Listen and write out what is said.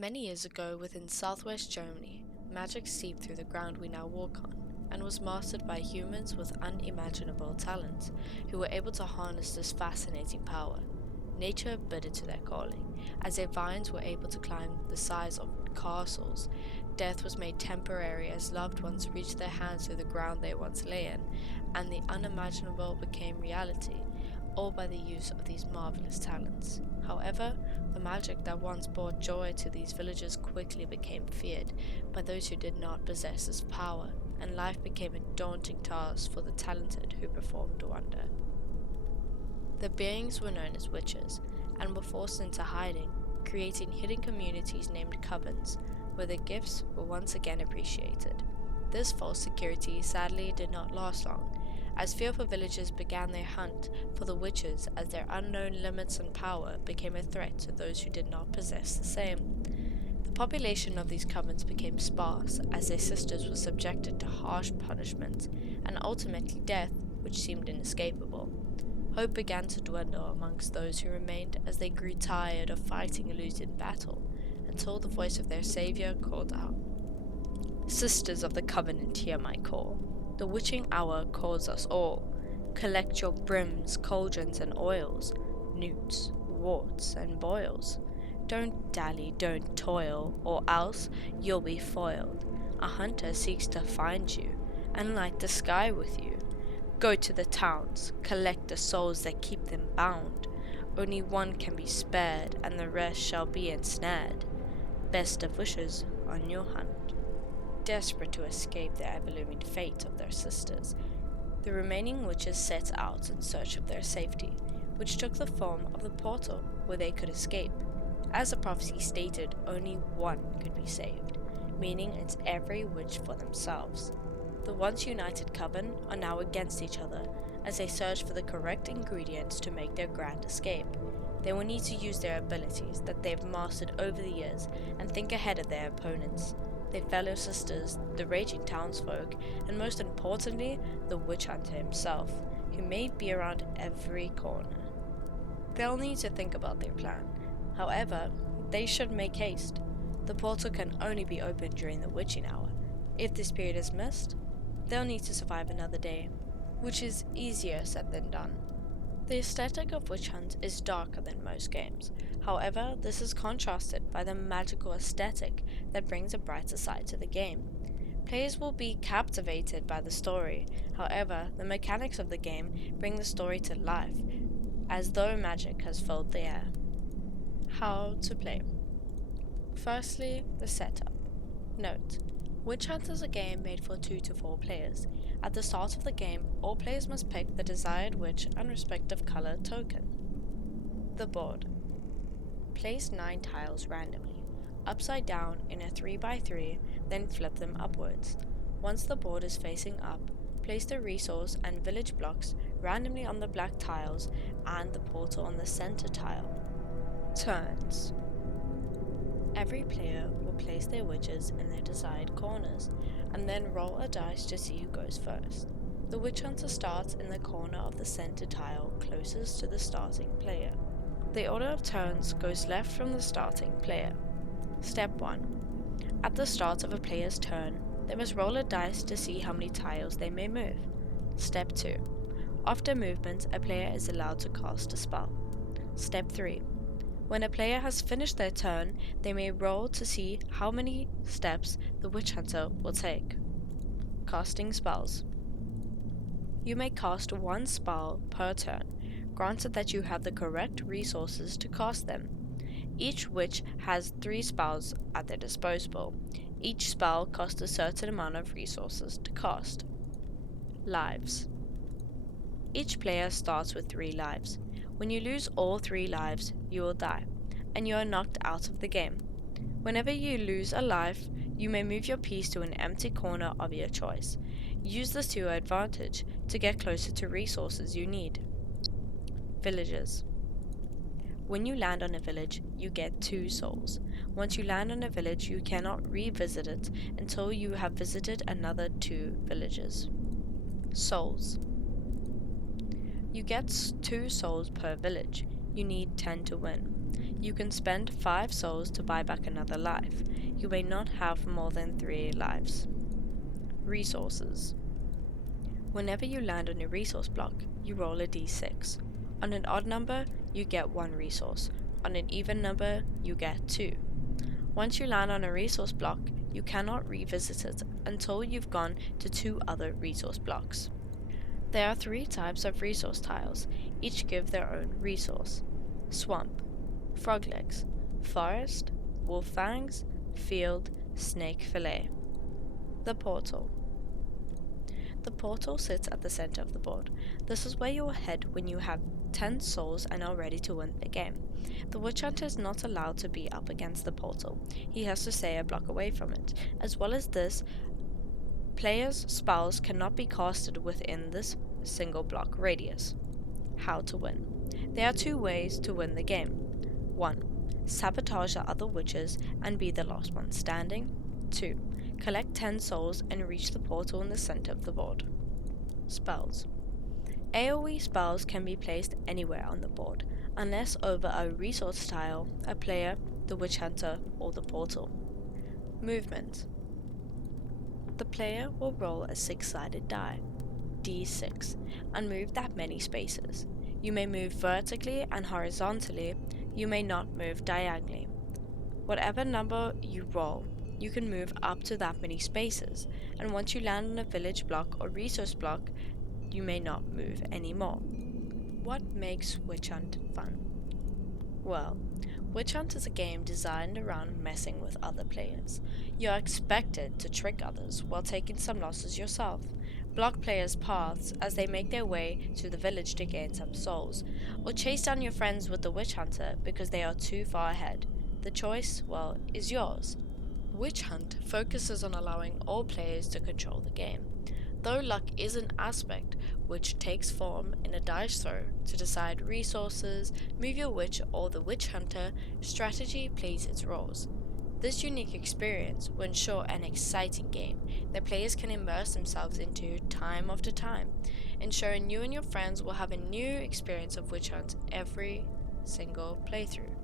Many years ago, within southwest Germany, magic seeped through the ground we now walk on, and was mastered by humans with unimaginable talent, who were able to harness this fascinating power. Nature bid it to their calling, as their vines were able to climb the size of castles. Death was made temporary as loved ones reached their hands through the ground they once lay in, and the unimaginable became reality, all by the use of these marvelous talents. However, the magic that once brought joy to these villagers quickly became feared by those who did not possess this power, and life became a daunting task for the talented who performed wonder. The beings were known as witches, and were forced into hiding, creating hidden communities named covens, where their gifts were once again appreciated. This false security sadly did not last long, as fearful villagers began their hunt for the witches, as their unknown limits and power became a threat to those who did not possess the same. The population of these covens became sparse, as their sisters were subjected to harsh punishment, and ultimately death, which seemed inescapable. Hope began to dwindle amongst those who remained, as they grew tired of fighting a losing battle, until the voice of their savior called out, "Sisters of the Covenant, hear my call. The witching hour calls us all. Collect your brims, cauldrons, and oils, newts, worts, and boils. Don't dally, don't toil, or else you'll be foiled. A hunter seeks to find you, and light the sky with you. Go to the towns, collect the souls that keep them bound. Only one can be spared, and the rest shall be ensnared. Best of wishes on your hunt." Desperate to escape the ever-looming fate of their sisters, the remaining witches set out in search of their safety, which took the form of the portal where they could escape. As the prophecy stated, only one could be saved, meaning it's every witch for themselves. The once united coven are now against each other, as they search for the correct ingredients to make their grand escape. They will need to use their abilities that they've mastered over the years and think ahead of their opponents, their fellow sisters, the raging townsfolk, and most importantly, the witch hunter himself, who may be around every corner. They'll need to think about their plan. However, they should make haste. The portal can only be opened during the witching hour. If this period is missed, they'll need to survive another day, which is easier said than done. The aesthetic of Witch Hunt is darker than most games. However, this is contrasted by the magical aesthetic that brings a brighter side to the game. Players will be captivated by the story. However, the mechanics of the game bring the story to life, as though magic has filled the air. How to play. Firstly, the setup. Note: Witch Hunt is a game made for 2 to 4 players. At the start of the game, all players must pick the desired witch and respective color token. The board. Place 9 tiles randomly, upside down in a 3x3, then flip them upwards. Once the board is facing up, place the resource and village blocks randomly on the black tiles and the portal on the center tile. Turns. Every player will place their witches in their desired corners, and then roll a dice to see who goes first. The witch hunter starts in the corner of the center tile closest to the starting player. The order of turns goes left from the starting player. Step 1. At the start of a player's turn, they must roll a dice to see how many tiles they may move. Step 2. After movement, a player is allowed to cast a spell. Step 3. When a player has finished their turn, they may roll to see how many steps the witch hunter will take. Casting spells. You may cast 1 spell per turn, granted that you have the correct resources to cast them. Each witch has 3 spells at their disposal. Each spell costs a certain amount of resources to cast. Lives. Each player starts with 3 lives. When you lose all 3 lives, you will die, and you are knocked out of the game. Whenever you lose a life, you may move your piece to an empty corner of your choice. Use this to your advantage to get closer to resources you need. Villages. When you land on a village, you get 2 souls. Once you land on a village, you cannot revisit it until you have visited another 2 villages. Souls. You get 2 souls per village. You need 10 to win. You can spend 5 souls to buy back another life. You may not have more than 3 lives. Resources. Whenever you land on a resource block, you roll a d6. On an odd number, you get 1 resource. On an even number, you get 2. Once you land on a resource block, you cannot revisit it until you've gone to 2 other resource blocks. There are 3 types of resource tiles, each give their own resource. Swamp, frog legs, forest, wolf fangs, field, snake fillet. The portal. The portal sits at the center of the board. This is where you will head when you have 10 souls and are ready to win the game. The Witch Hunter is not allowed to be up against the portal. He has to stay a block away from it. As well as this, players' spells cannot be casted within this single block radius. How to win. There are 2 ways to win the game. 1. Sabotage the other witches and be the last one standing. 2. Collect 10 souls and reach the portal in the center of the board. Spells. AoE spells can be placed anywhere on the board, unless over a resource tile, a player, the Witch Hunter, or the portal. Movement. The player will roll a 6-sided die, d6, and move that many spaces. You may move vertically and horizontally, you may not move diagonally. Whatever number you roll, you can move up to that many spaces, and once you land on a village block or resource block, you may not move anymore. What makes Witch Hunt fun? Well, Witch Hunt is a game designed around messing with other players. You are expected to trick others while taking some losses yourself. Block players' paths as they make their way to the village to gain some souls, or chase down your friends with the Witch Hunter because they are too far ahead. The choice, well, is yours. Witch Hunt focuses on allowing all players to control the game, though luck is an aspect which takes form in a dice throw to decide resources, move your witch or the Witch Hunter. Strategy plays its roles. This unique experience will ensure an exciting game that players can immerse themselves into time after time, ensuring you and your friends will have a new experience of Witch Hunt every single playthrough.